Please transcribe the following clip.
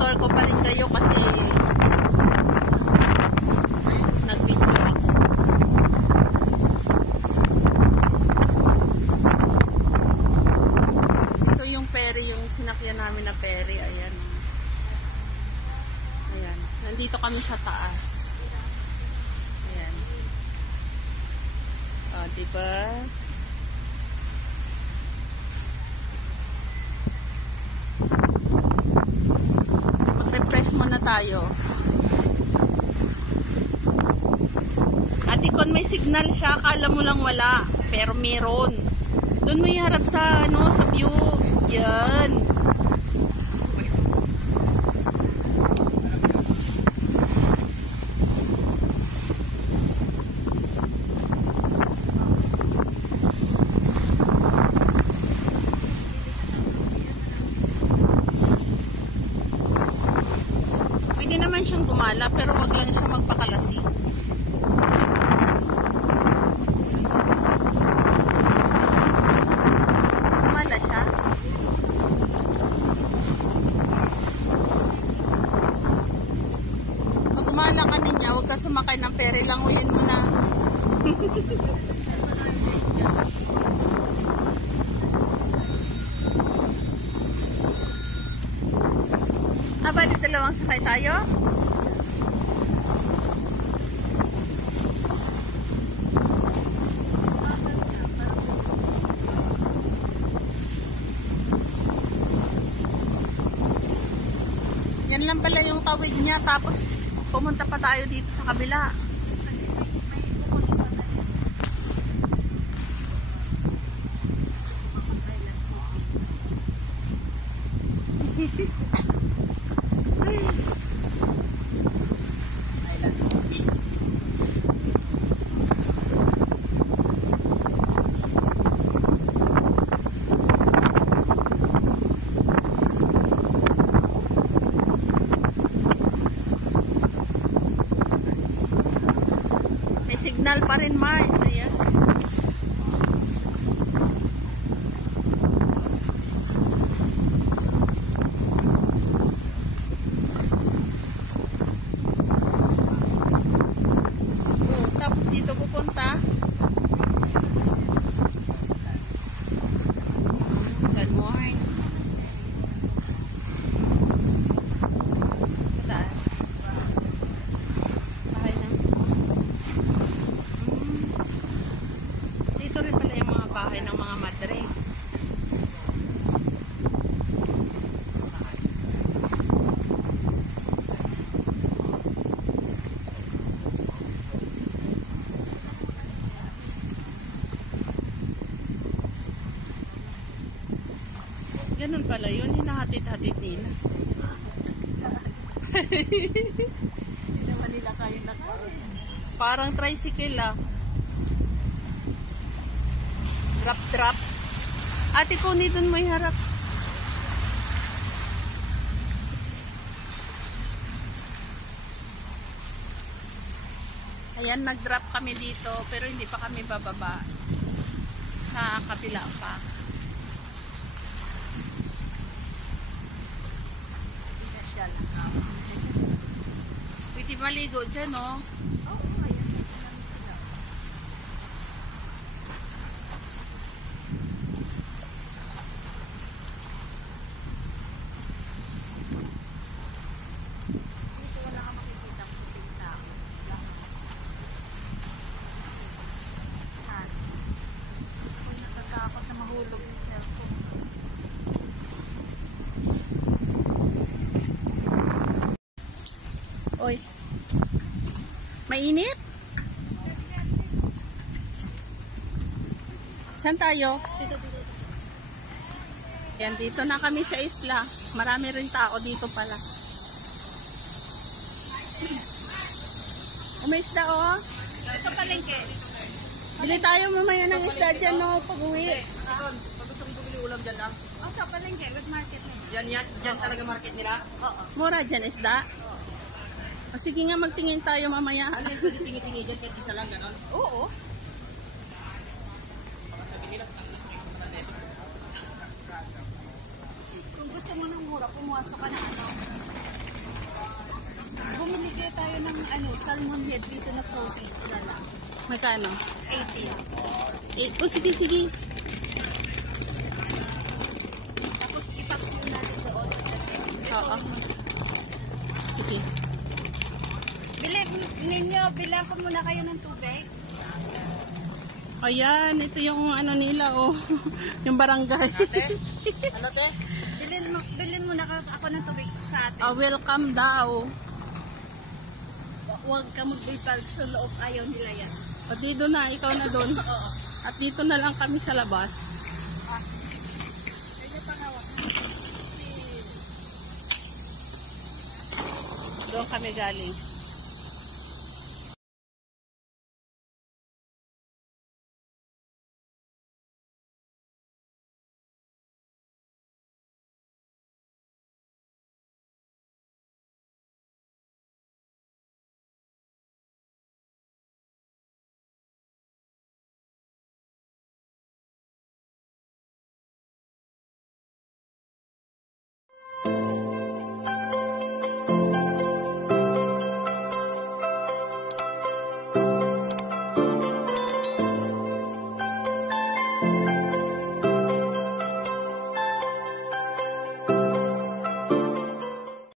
monitor ko pa rin kayo kasi nag-video ako. Ito yung ferry, yung sinakyan namin na ferry. Ayan. Ayan. Nandito kami sa taas. Ayan. O, diba? Mag-refresh muna tayo. Ate Con, may signal siya. Akala mo lang wala. Pero meron. Doon may harap sa, ano, sa view. Yan. Pwede naman siyang gumala, pero wag lang siya magpakalasi. Gumala siya. Pag gumala ka niya, huwag ka sumakay ng ferry, languyin mo na. Aba, di dalawang sakay tayo? Yan lang pala yung tawid niya, tapos pumunta pa tayo dito sa kabila. Signal pa rin, Mars. Ayan. Tapos dito pupunta. Good morning. Bahay ng mga madre. Ganun pala yun, hinahatid-hatid nila. Hindi naman nila kayang nakain. Parang tricycle ah. Drop. Ate ko, nito may harap. Ayan, nag-drop kami dito, pero hindi pa kami bababa. Sa kabila pa. Pwede maligo dyan, no? Oy. Mainit? Saan tayo? Yan, dito na kami sa isla. Marami rin tao dito pala. May isda, oh. Ito palengke. Bili tayo mamaya ng isda dyan, no, pag-uwi. Pag gusto mong bumili ulam dyan lang. Sa palengke, wag market na. Dyan talaga market nila? Oo. Mura dyan isda? O, sige nga, magtingin tayo mamaya. Ano yung pwede tingi-tingi dyan kahit isa lang, gano'n? Oo. Kung gusto mo ng mura, pumasok ka na ano. Bumili kaya tayo ng salmon head dito na frozen. Lala. Magkano? 80. Sige, sige. Tapos ipaksin natin doon. Oo. Sige. Bilang ko muna kayo ng tubig. Ayan, ito yung ano nila, oh. Yung barangay. Ano te? Bilin muna ako ng tubig sa atin. Welcome daw. Huwag ka magbipag sa loob. Ayaw nila yan. O dito na, ikaw na doon. Oo. At dito na lang kami sa labas. Kaya pangawak. Doon kami galing.